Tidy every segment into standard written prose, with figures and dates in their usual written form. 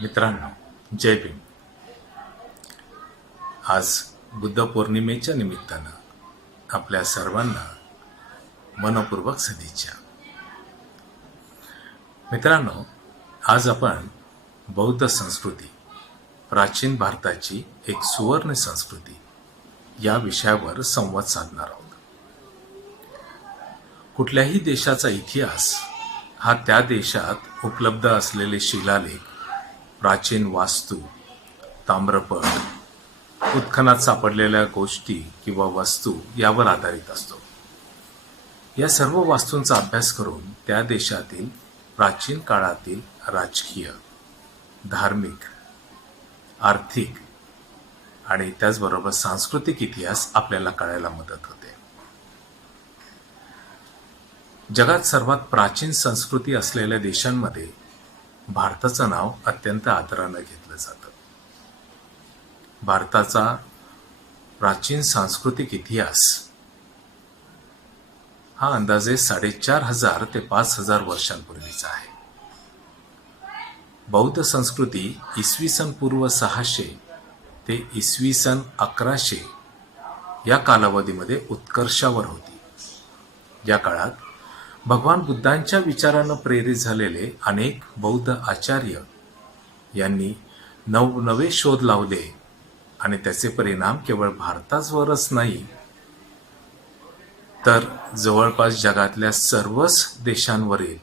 मित्रांनो, जय भीम. आज बुद्ध पौर्णिमेच्या निमित्तानं आपल्या सर्वांना मनपूर्वक सदिच्छा. मित्रांनो, आज आपण बौद्ध संस्कृती, प्राचीन भारताची एक सुवर्ण संस्कृती या विषयावर संवाद साधणार आहोत. कुठल्याही देशाचा इतिहास हा त्या देशात उपलब्ध असलेले शिलालेख, प्राचीन वास्तू, ताम्रपट, उत्खनात सापडलेल्या गोष्टी किंवा वस्तू यावर आधारित असतो. या सर्व वास्तूंचा अभ्यास करून त्या देशातील प्राचीन काळातील राजकीय, धार्मिक, आर्थिक आणि त्याचबरोबर सांस्कृतिक इतिहास आपल्याला कळायला मदत होते. जगात सर्वात प्राचीन संस्कृती असलेल्या देशांमध्ये भारताचं नाव अत्यंत आदरानं घेतलं जातं. भारताचा प्राचीन सांस्कृतिक इतिहास हा अंदाजे 4,500 ते 5,000 वर्षांपूर्वीचा आहे. बौद्ध संस्कृती इसवी सन पूर्व 600 ते इसवी सन 1100 या कालावधीमध्ये उत्कर्षावर होती. या काळात भगवान बुद्धांच्या विचारानं प्रेरित झालेले अनेक बौद्ध आचार्य यांनी नवनवे शोध लावले आणि त्याचे परिणाम केवळ भारतावरच नाही तर जवळपास जगातल्या सर्वच देशांवरील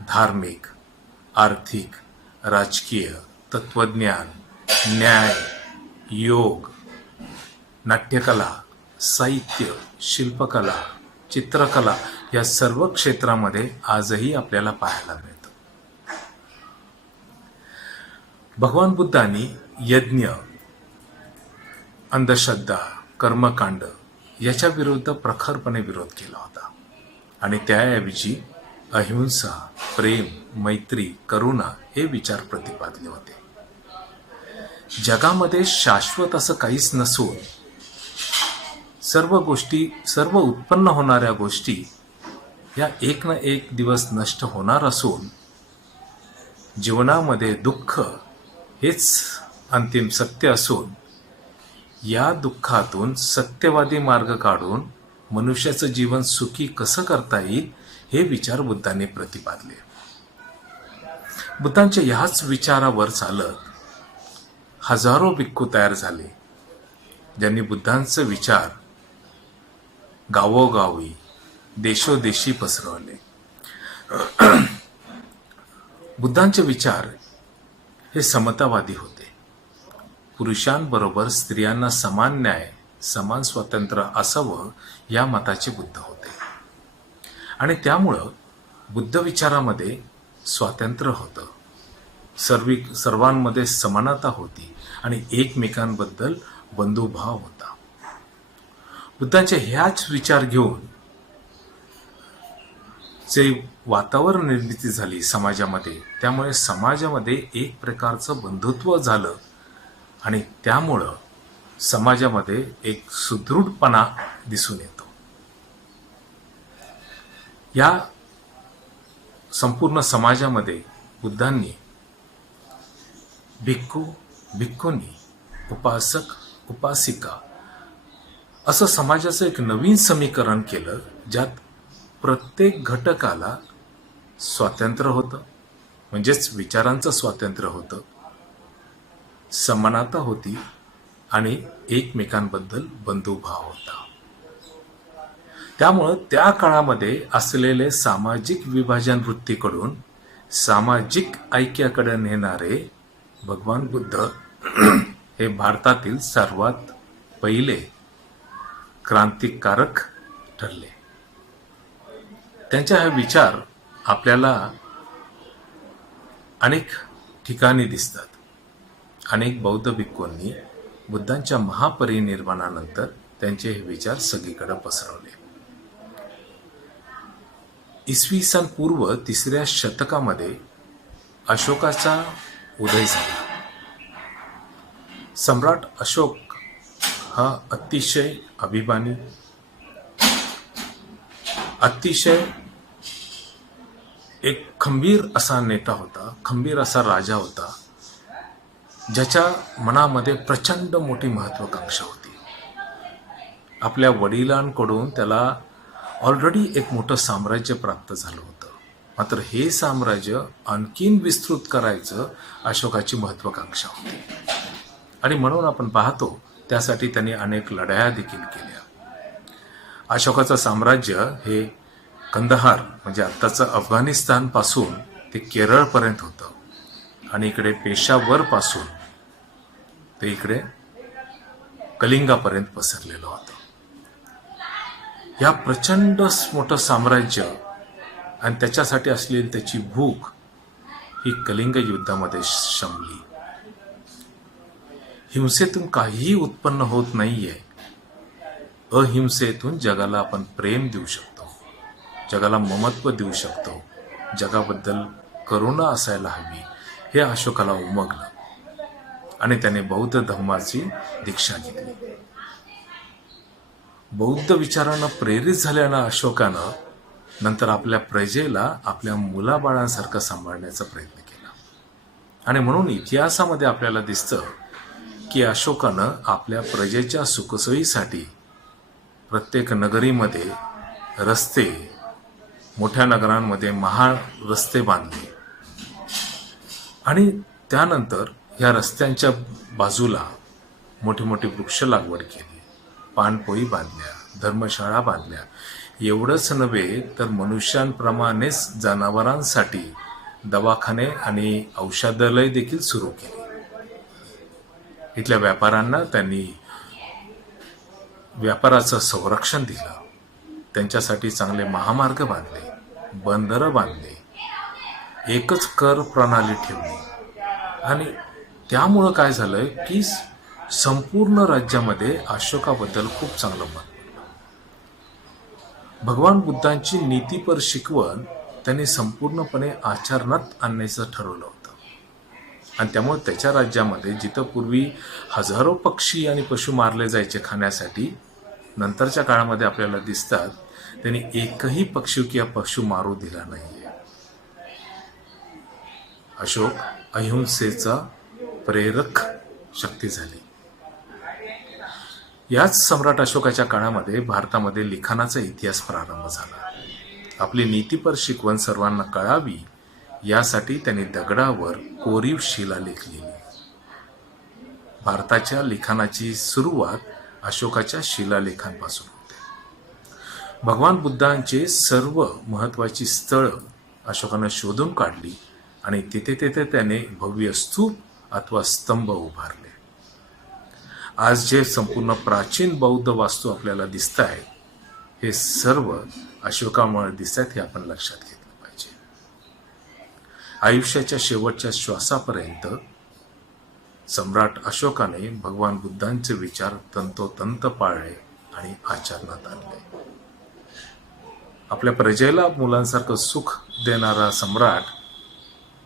धार्मिक, आर्थिक, राजकीय, तत्वज्ञान, न्याय, योग, नाट्यकला, साहित्य, शिल्पकला, चित्रकला या सर्व क्षेत्रामध्ये आजही आपल्याला पाहायला मिळतं. भगवान बुद्धांनी यज्ञ, अंधश्रद्धा, कर्मकांड याच्या विरुद्ध प्रखरपणे विरोध केला होता आणि त्याऐवजी अहिंसा, प्रेम, मैत्री, करुणा हे विचार प्रतिपादले होते. जगामध्ये शाश्वत असं काहीच नसून सर्व उत्पन्न होणाऱ्या गोष्टी या एक ना एक दिवस नष्ट होणार असून जीवनामध्ये दुःख हेच अंतिम सत्य असून या दुःखातून सत्यवादी मार्ग काढून मनुष्याचं जीवन सुखी कसं करता येईल हे विचार बुद्धांनी प्रतिपादले. बुद्धांच्या ह्याच विचारावर चालत हजारो भिक्खू तयार झाले, ज्यांनी बुद्धांचे विचार गावोगावी, देशोदेशी पसरवले. बुद्धांचे विचार हे समतावादी होते. पुरुषांबरोबर स्त्रियांना समान न्याय, समान स्वातंत्र्य असावं या मताचे बुद्ध होते आणि त्यामुळं बुद्ध विचारामध्ये स्वातंत्र्य होतं, सर्वांमध्ये समानता होती आणि एकमेकांबद्दल बंधुभाव होता. बुद्धांचे ह्याच विचार घेऊन जे वातावरण निर्मिती झाली समाजामध्ये, त्यामुळे समाजामध्ये एक प्रकारचं बंधुत्व झालं आणि त्यामुळं समाजामध्ये एक सुदृढपणा दिसून येतो. या संपूर्ण समाजामध्ये बुद्धांनी भिक्खू, भिक्खुनी, उपासक, उपासिका असं समाजाचं एक नवीन समीकरण केलं, ज्यात प्रत्येक घटकाला स्वातंत्र्य होतं, म्हणजेच विचारांचं स्वातंत्र्य होतं, समानता होती आणि एकमेकांबद्दल बंधुभाव होता. त्यामुळं त्या काळामध्ये असलेले सामाजिक विभाजन वृत्तीकडून सामाजिक ऐक्याकडे नेणारे भगवान बुद्ध हे भारतातील सर्वात पहिले क्रांतिकारक ठरले. त्यांचे हे विचार आपल्याला अनेक ठिकाणी दिसतात. अनेक बौद्ध भिक्खूंनी बुद्धांच्या महापरिनिर्वाणानंतर त्यांचे हे विचार सगळीकडे पसरवले. इसवी सन पूर्व 3ऱ्या शतकामध्ये अशोकाचा उदय झाला. सम्राट अशोक हा अतिशय अभिमानी, अतिशय एक खंबीर असा नेता होता, खंबीर असा राजा होता, ज्याच्या मनामध्ये प्रचंड मोठी महत्वाकांक्षा होती. आपल्या वडिलांकडून त्याला ऑलरेडी एक मोठं साम्राज्य प्राप्त झालं होतं. मात्र हे साम्राज्य आणखीन विस्तृत करायचं अशोकाची महत्वाकांक्षा होती. आणि म्हणून आपण पाहतो त्यासाठी त्यांनी अनेक लढाया देखील केल्या. अशोकाचं साम्राज्य हे कंदहार म्हणजे आत्ताचं अफगाणिस्तान पासून ते केरळपर्यंत होतं आणि इकडे पेशावर पासून ते इकडे कलिंगापर्यंत पसरलेलं होतं. या प्रचंड मोठं साम्राज्य आणि त्याच्यासाठी असलेली त्याची भूक ही कलिंग युद्धामध्ये शमली. हिंसेतून काहीही उत्पन्न होत नाहीये. अहिंसेतून जगाला आपण प्रेम देऊ शकतो, जगाला ममत्व देऊ शकतो, जगाबद्दल करुणा असायला हवी हे अशोकाला उमगलं आणि त्याने बौद्ध धर्माची दीक्षा घेतली. बौद्ध विचारांना प्रेरित झाल्यानं अशोकानं नंतर आपल्या प्रजेला आपल्या मुलाबाळांसारखं सांभाळण्याचा प्रयत्न केला. आणि म्हणून इतिहासामध्ये आपल्याला दिसतं की अशोकानं आपल्या प्रजेच्या सुखसोयीसाठी प्रत्येक नगरीमध्ये रस्ते, मोठ्या नगरांमध्ये महाल रस्ते बांधले आणि त्यानंतर या रस्त्यांच्या बाजूला मोठी मोठी वृक्ष लागवड केली, पाणपोई बांधल्या, धर्मशाळा बांधल्या. एवढंच नव्हे तर मनुष्यांप्रमाणेच जनावरांसाठी दवाखाने आणि औषधालय देखील सुरू केली. इथल्या व्यापाऱ्यांना त्यांनी व्यापाराचं संरक्षण दिलं, त्यांच्यासाठी चांगले महामार्ग बांधले, बंदरं बांधले, एकच कर प्रणाली ठेवली. आणि त्यामुळं काय झालं की संपूर्ण राज्यामध्ये अशोकाबद्दल खूप चांगलं मत. भगवान बुद्धांची नीतीपर शिकवण त्यांनी संपूर्णपणे आचरणात आणण्याचं ठरवलं होतं. आणि त्यामुळे त्याच्या राज्यामध्ये जिथं पूर्वी हजारो पक्षी आणि पशु मारले जायचे खाण्यासाठी, नंतरच्या काळामध्ये आपल्याला दिसतात त्यांनी एकही पक्षी किंवा पशु मारू दिला नाहीये. अशोक अहिंसेचा प्रेरक शक्ती झाली. याच सम्राट अशोकाच्या काळामध्ये भारतामध्ये लिखाणाचा इतिहास प्रारंभ झाला. आपली नीतीपर शिकवण सर्वांना कळावी यासाठी त्यांनी दगडावर कोरीव शिलालेख लिहिले. भारताच्या लिखाणाची सुरुवात अशोकाच्या शिलालेखांपासून होते. भगवान बुद्धांचे सर्व महत्वाची स्थळं अशोकानं शोधून काढली आणि तिथे तिथे त्याने भव्य स्तूप अथवा स्तंभ उभारले. आज जे संपूर्ण प्राचीन बौद्ध वास्तू आपल्याला दिसत आहेत, हे सर्व अशोकामुळे दिसत आहेत हे आपण लक्षात घेतलं पाहिजे. आयुष्याच्या शेवटच्या श्वासापर्यंत सम्राट अशोकाने भगवान बुद्धांचे विचार तंतोतंत पाळले आणि आचरणात आणले. आपल्या प्रजेला मुलांसारखं सुख देणारा सम्राट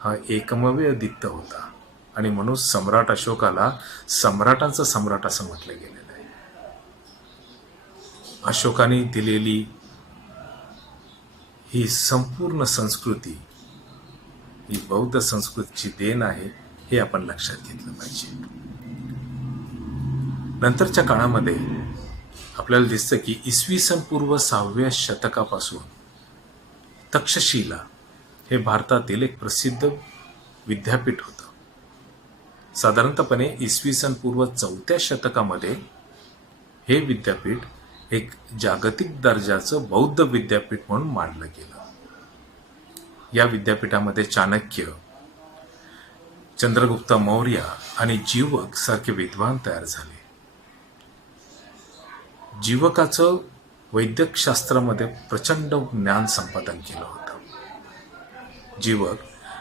हा एकमेव अद्वितीय होता आणि म्हणून सम्राट अशोकाला सम्राटांचा सम्राट असं म्हटलं गेलेलं आहे. अशोकाने दिलेली ही संपूर्ण संस्कृती ही बौद्ध संस्कृतीची देण आहे हे आपण लक्षात घेतलं पाहिजे. नंतरच्या काळामध्ये आपल्याला दिसतं की इसवी सन पूर्व 6व्या शतकापासून तक्षशिला हे भारतातील एक प्रसिद्ध विद्यापीठ होतं. साधारणतपणे इसवी सन पूर्व 4थ्या शतकामध्ये हे विद्यापीठ एक जागतिक दर्जाचं बौद्ध विद्यापीठ म्हणून मानलं गेलं. या विद्यापीठामध्ये चाणक्य, चंद्रगुप्त मौर्य आणि जीवक सारखे विद्वान तयार झाले. जीवकाचं वैद्यकशास्त्रामध्ये प्रचंड ज्ञान संपादन केलं होतं. जीवक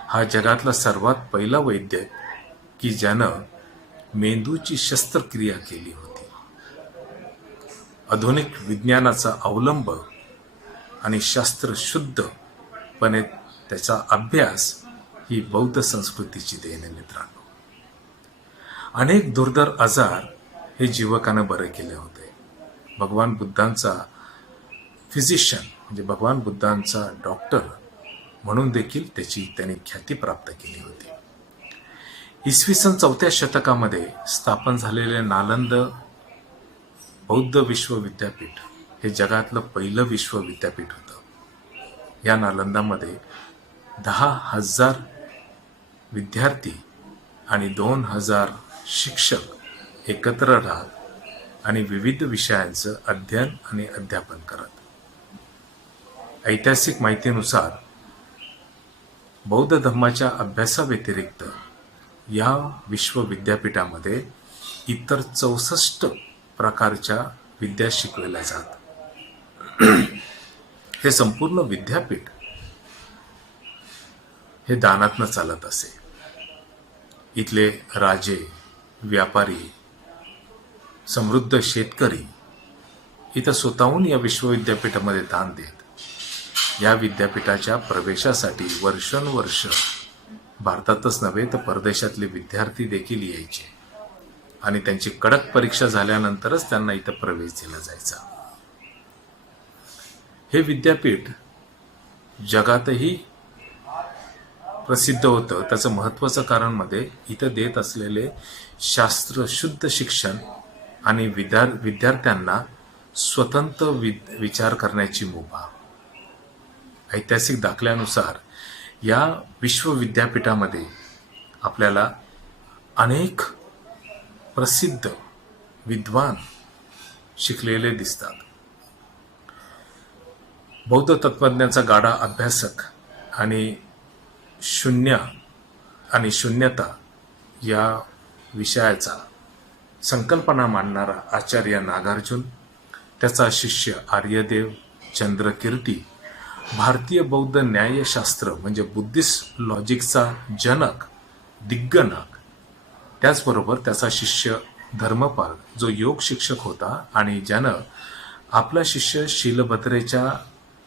हा जगातला सर्वात पहिला वैद्य की ज्यानं मेंदूची शस्त्रक्रिया केली होती. आधुनिक विज्ञानाचा अवलंब आणि शास्त्र शुद्धपणे त्याचा अभ्यास ही बौद्ध संस्कृतीची देण आहे मित्रांनो. अनेक दुर्धर आजार हे जीवकानं बरे केले होते. भगवान बुद्धांचा फिजिशियन म्हणजे भगवान बुद्धांचा डॉक्टर म्हणून देखील त्याने ख्याती प्राप्त केली होती. इसवी सन 4थ्या शतकामध्ये स्थापन झालेले नालंद बौद्ध विश्वविद्यापीठ हे जगातलं पहिलं विश्वविद्यापीठ होतं. या नालंदामध्ये 10,000 विद्यार्थी आणि 2,000 शिक्षक एकत्र राहत आणि विविध विषयांचं अध्ययन आणि अध्यापन करत. ऐतिहासिक माहितीनुसार बौद्ध धर्माच्या अभ्यासाव्यतिरिक्त या विश्वविद्यापीठामध्ये इतर 64 प्रकारच्या विद्या शिकवल्या जात. हे संपूर्ण विद्यापीठ हे दानातनं चालत असे. इथले राजे, व्यापारी, समृद्ध शेतकरी इथं स्वतःहून या विश्वविद्यापीठामध्ये दान देत. या विद्यापीठाच्या प्रवेशासाठी वर्षानुवर्ष भारतातच नव्हे तर परदेशातले विद्यार्थी देखील यायचे आणि त्यांची कडक परीक्षा झाल्यानंतरच त्यांना इथं प्रवेश दिला जायचा. हे विद्यापीठ जगातही प्रसिद्ध होतं. त्याचं महत्त्वाचं कारण मध्ये इथं देत असलेले शास्त्र शुद्ध शिक्षण आणि विद्यार्थ्यांना स्वतंत्र विचार करण्याची मुभा. ऐतिहासिक दाखल्यानुसार या विश्वविद्यापीठामध्ये आपल्याला अनेक प्रसिद्ध विद्वान शिकलेले दिसतात. बौद्ध तत्त्वज्ञानाचा गाढा अभ्यासक आणि शून्य आणि शून्यता या विषयाचा संकल्पना मांडणारा आचार्य नागार्जुन, त्याचा शिष्य आर्यदेव चंद्रकीर्ती, भारतीय बौद्ध न्यायशास्त्र म्हणजे बुद्धिस्ट लॉजिकचा जनक दिग्गणक, त्याचबरोबर त्याचा शिष्य धर्मपाल जो योग शिक्षक होता आणि ज्यानं आपला शिष्य शीलभद्रेच्या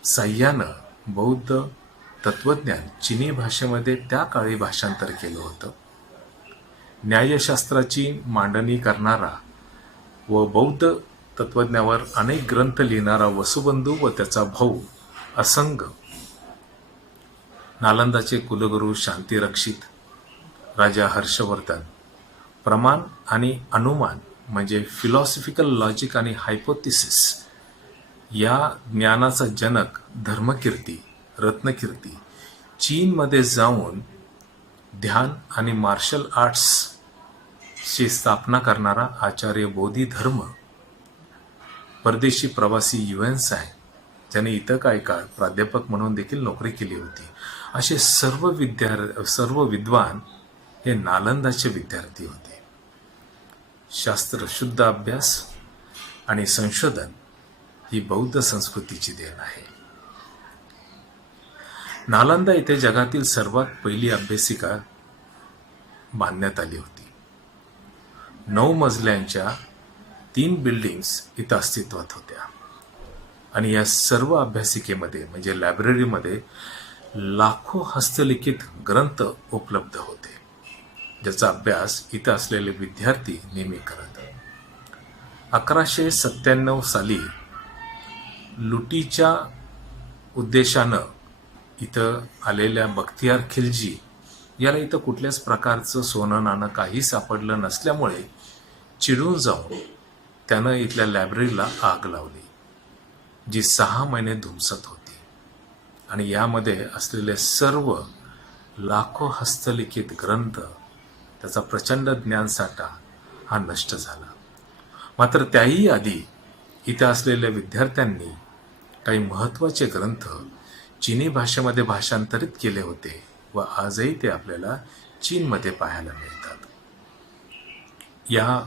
साह्यानं बौद्ध तत्वज्ञान चिनी भाषेमध्ये त्या काळी भाषांतर केलं होतं. न्यायशास्त्राची मांडणी करणारा व बौद्ध तत्वज्ञावर अनेक ग्रंथ लिहिणारा वसुबंधू व त्याचा भाऊ असंग, नालंदाचे कुलगुरू शांतिरक्षित, राजा हर्षवर्धन, प्रमाण आणि अनुमान म्हणजे फिलॉसॉफिकल लॉजिक आणि हायपोथिसिस या ज्ञानाचा जनक धर्मकीर्ती, रत्नकीर्ती, चीनमध्ये जाऊन ध्यान आणि मार्शल आर्ट्सची स्थापना करणारा आचार्य बोधिधर्म, परदेशी प्रवासी युएनसांग ज्याने इथं काही काळ प्राध्यापक म्हणून देखील नोकरी केली होती, असे सर्व विद्वान हे नालंदाचे विद्यार्थी होते. शास्त्र शुद्ध अभ्यास आणि संशोधन ही बौद्ध संस्कृतीची देण आहे. नालंदा येथे जगातील सर्वात पहिली अभ्यासिका बांधण्यात आली होती. 9 मजल्यांच्या 3 बिल्डिंग्स इथं अस्तित्वात होत्या आणि या सर्व अभ्यासिकेमध्ये म्हणजे लायब्ररीमध्ये लाखो हस्तलिखित ग्रंथ उपलब्ध होते, ज्याचा अभ्यास इथं असलेले विद्यार्थी नेहमी करत. 1197 साली लुटीच्या उद्देशानं इथं आलेल्या बख्तियार खिलजी याला इथं कुठल्याच प्रकारचं सोनं नाणं काही सापडलं नसल्यामुळे चिडून जाऊन त्यानं इथल्या लायब्ररीला आग लावली, जी 6 महिने धुमसत होती आणि यामध्ये असलेले सर्व लाखो हस्तलिखित ग्रंथ, त्याचा प्रचंड ज्ञानसाठा हा नष्ट झाला. मात्र त्याही आधी इथं असलेल्या विद्यार्थ्यांनी काही महत्त्वाचे ग्रंथ चीनी भाषेमध्ये भाषांतरित केले होते व आजही ते आपल्याला चीनमध्ये पाहायला मिळतात. या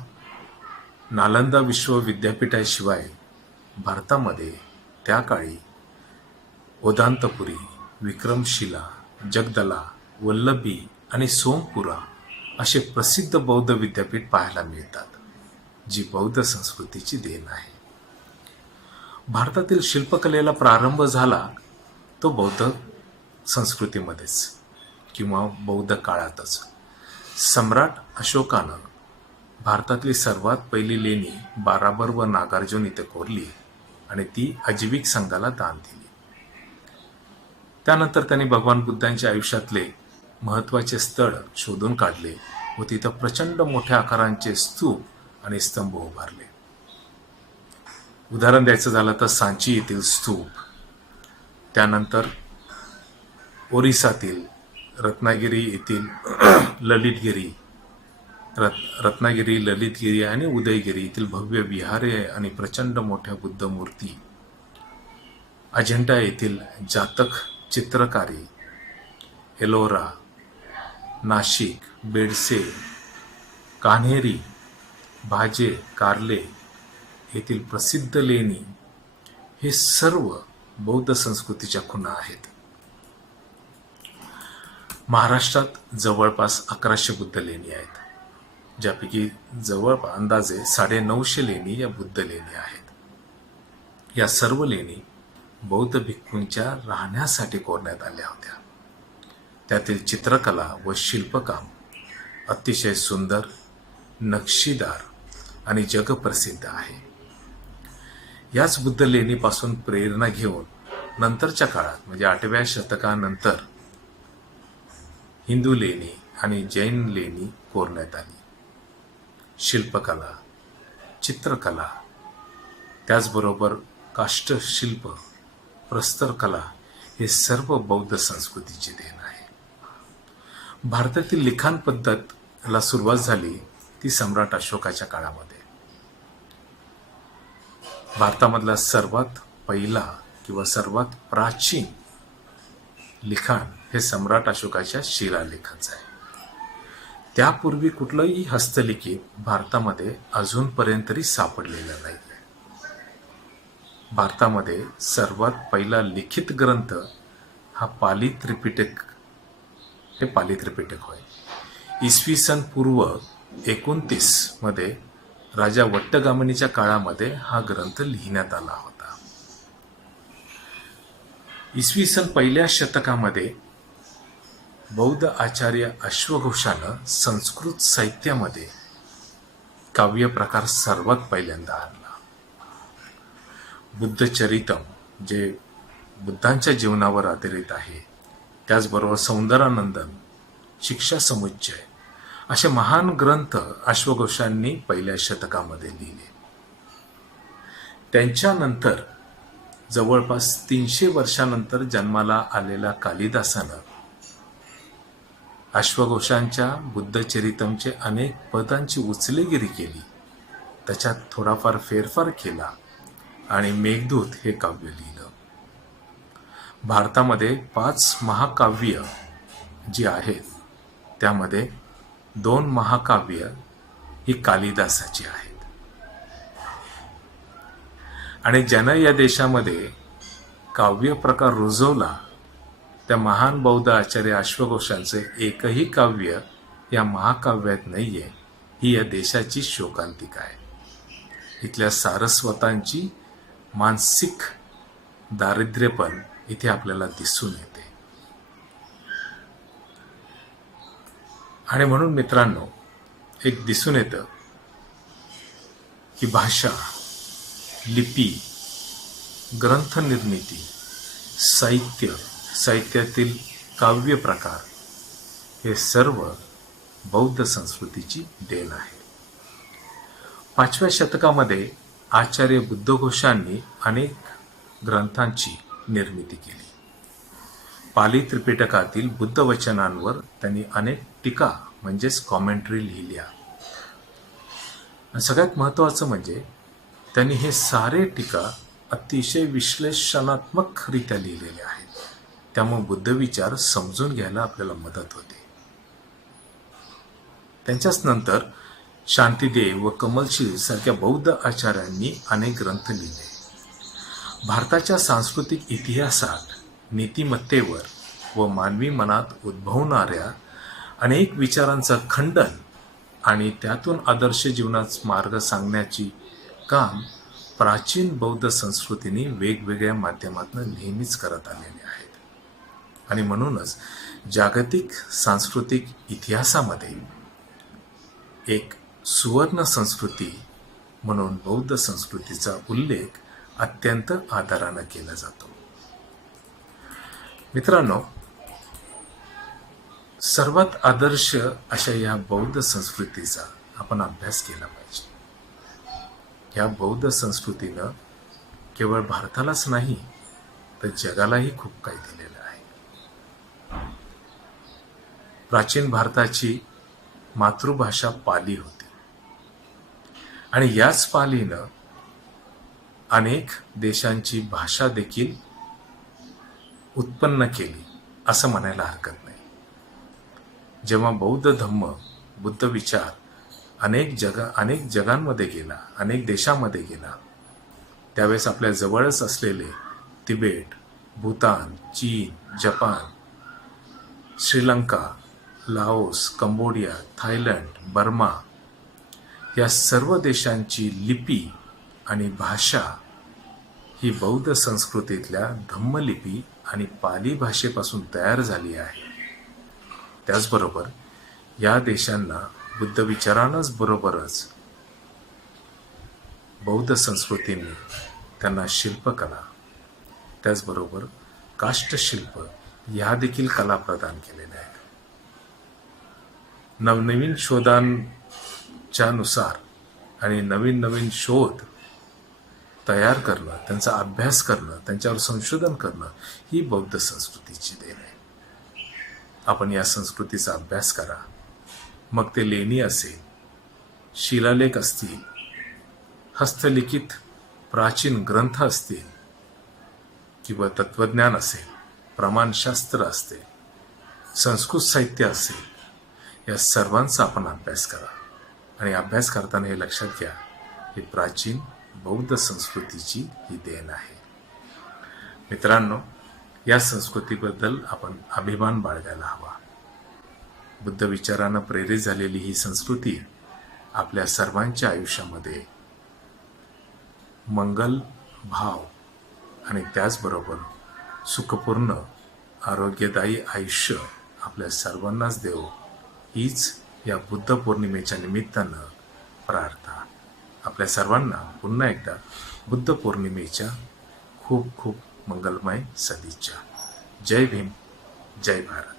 नालंदा विश्वविद्यापीठाशिवाय भारतामध्ये त्या काळी ओदांतपुरी, विक्रमशिला, जगदला, वल्लभी आणि सोमपुरा असे प्रसिद्ध बौद्ध विद्यापीठ पाहायला मिळतात, जी बौद्ध संस्कृतीची देण आहे. भारतातील शिल्पकलेला प्रारंभ झाला तो बौद्ध संस्कृतीमध्येच किंवा बौद्ध काळातच. सम्राट अशोकानं भारतातली सर्वात पहिली लेणी बाराबर व नागार्जुन इथे कोरली आणि ती अजविक संघाला दान दिली. त्यानंतर त्यांनी भगवान बुद्धांच्या आयुष्यातले महत्त्वाचे स्थळ शोधून काढले व तिथं प्रचंड मोठ्या आकारांचे स्तूप आणि स्तंभ उभारले. उदाहरण द्यायचं झालं तर सांची येथील स्तूप, त्यानंतर ओरिसातील रत्नागिरी येथील ललितगिरी, ललितगिरी आणि उदयगिरी येथील भव्य विहारे आणि प्रचंड मोठ्या बुद्ध मूर्ती, अजिंठा येथील जातक चित्रकारी, एलोरा, नाशिक, बेडसे, कान्हेरी, भाजे, कार्ले येथील प्रसिद्ध लेणी, हे सर्व बौद्ध संस्कृतीच्या खुणा आहेत. महाराष्ट्रात जवळपास 1100 बुद्ध लेणी आहेत, ज्यापैकी जवळपास अंदाजे 950 लेणी या बुद्ध लेणी आहेत. या सर्व लेणी बौद्ध भिक्खूंच्या राहण्यासाठी कोरण्यात आल्या होत्या. त्यातील चित्रकला व शिल्पकाम अतिशय सुंदर, नक्षीदार आणि जगप्रसिद्ध आहे. याच बुद्ध लेणीपासून प्रेरणा घेऊन नंतरच्या काळात म्हणजे 8व्या शतकानंतर हिंदू लेणी आणि जैन लेणी कोरण्यात आली. शिल्पकला, चित्रकला, त्याचबरोबर काष्ठशिल्प, प्रस्तरकला हे सर्व बौद्ध संस्कृतीची देण आहे. भारतातील लिखाण पद्धतला सुरुवात झाली ती सम्राट अशोकाच्या काळामध्ये. भारतामधला सर्वात पहिला किंवा सर्वात प्राचीन लिखाण हे सम्राट अशोकाच्या शिलालेखाचं आहे. त्यापूर्वी कुठलंही हस्तलिखित भारतामध्ये अजूनपर्यंत तरी सापडलेलं नाही. भारतामध्ये सर्वात पहिला लिखित ग्रंथ हा पाली त्रिपिटक होय. इसवी सन पूर्व 29 मध्ये राजा वट्टगामनीच्या काळामध्ये हा ग्रंथ लिहिण्यात आला होता. इसवी सन 1ल्या शतकामध्ये बौद्ध आचार्य अश्वघोषानं संस्कृत साहित्यामध्ये काव्य प्रकार सर्वात पहिल्यांदा आणला. बुद्धचरितम, जे बुद्धांच्या जीवनावर आधारित आहे, त्याचबरोबर सौंदरानंदन, शिक्षा समुच्चय असे महान ग्रंथ अश्वघोषांनी 1ल्या शतकामध्ये लिहिले. त्यांच्यानंतर जवळपास 300 वर्षानंतर जन्माला आलेल्या कालिदासानं अश्वघोषांच्या बुद्धचरितमचे अनेक पदांची उचलेगिरी केली, त्याच्यात थोडाफार फेरफार केला आणि मेघदूत हे काव्य लिहिलं. भारतामध्ये 5 महाकाव्य जी आहेत त्यामध्ये 2 महाकाव्य ही कालिदासाची आहेत. आणि ज्यानं या देशामध्ये काव्य प्रकार रुजवला त्या महान बौद्ध आचार्य अश्वघोषांचे एकही काव्य या महाकाव्यात नाहीये, ही या देशाची शोकांतिका आहे. इथल्या सारस्वतांची मानसिक दारिद्र्यपण इथे आपल्याला दिसून येते. आणि म्हणून मित्रांनो, एक दिसून येतं की भाषा, लिपी, ग्रंथनिर्मिती, साहित्यातील काव्य प्रकार हे सर्व बौद्ध संस्कृतीची देण आहे. 5व्या शतकामध्ये आचार्य बुद्धघोषांनी अनेक ग्रंथांची निर्मिती केली. पाली त्रिपिटकातील बुद्ध वचनांवर त्यांनी अनेक टीका म्हणजेच कॉमेंट्री लिहिल्या. सगळ्यात महत्त्वाचं म्हणजे त्यांनी हे सारे टीका अतिशय विश्लेषणात्मकरित्या लिहिलेले आहेत. त्यामुळे बुद्ध विचार समजून घ्यायला आपल्याला मदत होते. त्यांच्याच नंतर शांतिदेव व कमलशील सारख्या बौद्ध आचार्यांनी अनेक ग्रंथ लिहिले. भारताच्या सांस्कृतिक इतिहासात नीतिमत्तेवर व मानवी मनात उद्भवणाऱ्या अनेक विचारांचं खंडन आणि त्यातून आदर्श जीवनाचा मार्ग सांगण्याची काम प्राचीन बौद्ध संस्कृतीने वेगवेगळ्या माध्यमातून नेहमीच करत आलेले आहेत. आणि म्हणूनच जागतिक सांस्कृतिक इतिहासामध्ये एक सुवर्ण संस्कृती म्हणून बौद्ध संस्कृतीचा उल्लेख अत्यंत आदराने केला जातो. मित्रांनो, सर्वात आदर्श अशा या बौद्ध संस्कृतीचा आपण अभ्यास केला पाहिजे. या बौद्ध संस्कृतीनं केवळ भारतालाच नाही तर जगालाही खूप काही दिलेलं आहे. प्राचीन भारताची मातृभाषा पाली होती आणि याच पालीनं अनेक देशांची भाषा देखील उत्पन्न केली असं म्हणायला हरकत नाही. जेव्हा बौद्ध धम्म, बुद्ध विचार अनेक जगांमध्ये गेला, अनेक देशांमध्ये गेला, त्यावेळेस आपल्या जवळच असलेले तिबेट, भूतान, चीन, Japan, Sri Lanka, Laos, Cambodia, Thailand, Burma या सर्व देशांची लिपी आणि भाषा ही बौद्ध संस्कृतीतल्या धम्मलिपी आणि पाली भाषेपासून तयार झाली आहे. त्याचबरोबर या देशांना बुद्ध विचारानंच बरोबरच बौद्ध संस्कृतीने त्यांना शिल्पकला, त्याचबरोबर काष्ठशिल्प ह्या देखील कला प्रदान केलेल्या आहेत. नवनवीन शोधांच्या नुसार आणि नवीन नवीन शोध तयार करणं, त्यांचा अभ्यास करणं, त्यांच्यावर संशोधन करणं ही बौद्ध संस्कृतीची देण आहे. आपण या संस्कृतीचा अभ्यास करा. मग ते लेणी असेल, शिलालेख असतील, हस्तलिखित प्राचीन ग्रंथ असतील किंवा तत्वज्ञान असेल, प्रमाणशास्त्र असेल, संस्कृत साहित्य असेल, या सर्वांचा आपण अभ्यास करा. आणि अभ्यास करताना हे लक्षात घ्या, ही प्राचीन बौद्ध संस्कृतीची ही देण आहे. मित्रांनो, या संस्कृतीबद्दल आपण अभिमान बाळगायला हवा. बुद्ध विचारानं प्रेरित झालेली ही संस्कृती आपल्या सर्वांच्या आयुष्यामध्ये मंगल भाव आणि त्याचबरोबर सुखपूर्ण आरोग्यदायी आयुष्य आपल्या सर्वांनाच देवो, हीच या बुद्ध पौर्णिमेच्या निमित्तानं प्रार्थना. आपल्या सर्वांना पुन्हा एकदा बुद्ध पौर्णिमेच्या खूप खूप मंगलमय सदिच्छा. जय भीम, जय भारत.